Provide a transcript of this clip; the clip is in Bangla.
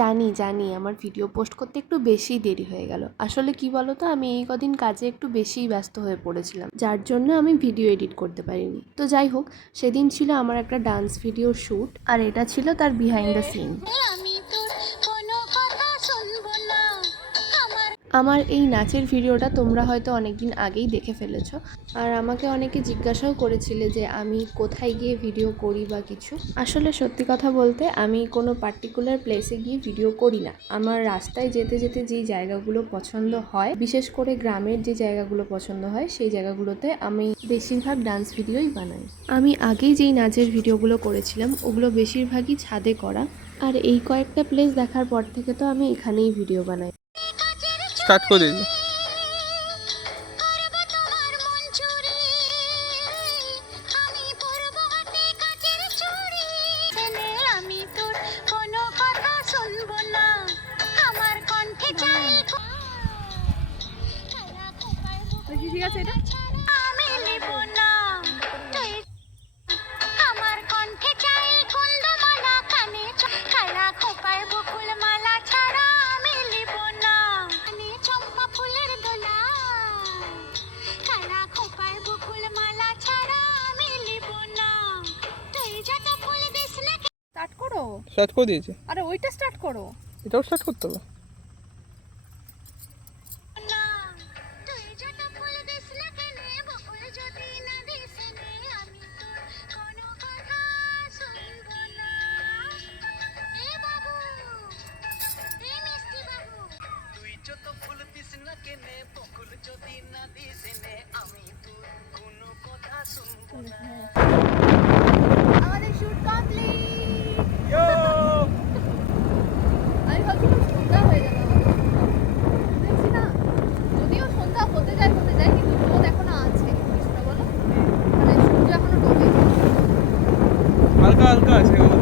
জানি আমার ভিডিও পোস্ট করতে একটু বেশি দেরি হয়ে গেল। আসলে কি বলো তো, আমি এই কদিন কাজে একটু বেশিই ব্যস্ত হয়ে পড়েছিলাম, যার জন্য আমি ভিডিও এডিট করতে পারিনি। তো যাই হোক, সেদিন ছিল আমার একটা ডান্স ভিডিও শ্যুট, আর এটা ছিল তার বিহাইন্ড দ্য সিন। আমার এই নাচের ভিডিওটা তোমরা হয়তো অনেকদিন আগেই দেখে ফেলেছো, আর আমাকে অনেকে জিজ্ঞাসাও করেছিলে যে আমি কোথায় গিয়ে ভিডিও করি বা কিছু। আসলে সত্যি কথা বলতে আমি কোনো পার্টিকুলার প্লেসে গিয়ে ভিডিও করি না। আমার রাস্তায় যেতে যেতে যেই জায়গাগুলো পছন্দ হয়, বিশেষ করে গ্রামের যে জায়গাগুলো পছন্দ হয়, সেই জায়গাগুলোতে আমি বেশিরভাগ ডান্স ভিডিওই বানাই। আমি আগেই যেই নাচের ভিডিওগুলো করেছিলাম ওগুলো বেশিরভাগই ছাদে করা, আর এই কয়েকটা প্লেস দেখার পর থেকে তো আমি এখানেই ভিডিও বানাই। স্টার্ট করে দিন। ঠিক আছে এটা স্টার্ট করো। স্টার্ট করে দিয়েছে। আরে ওইটা স্টার্ট করো। এটাও স্টার্ট করতে হবে। আমাদের শুট কমপ্লিট। আমি ভাবছিলাম সন্ধ্যা হয়ে যাবে, দেখছি না, যদিও সন্ধ্যা হতে যায় কিন্তু রোদ এখনো আছে, কিছুটা বলো, মানে সূর্য এখনো ডোবে, হালকা হালকা আছে।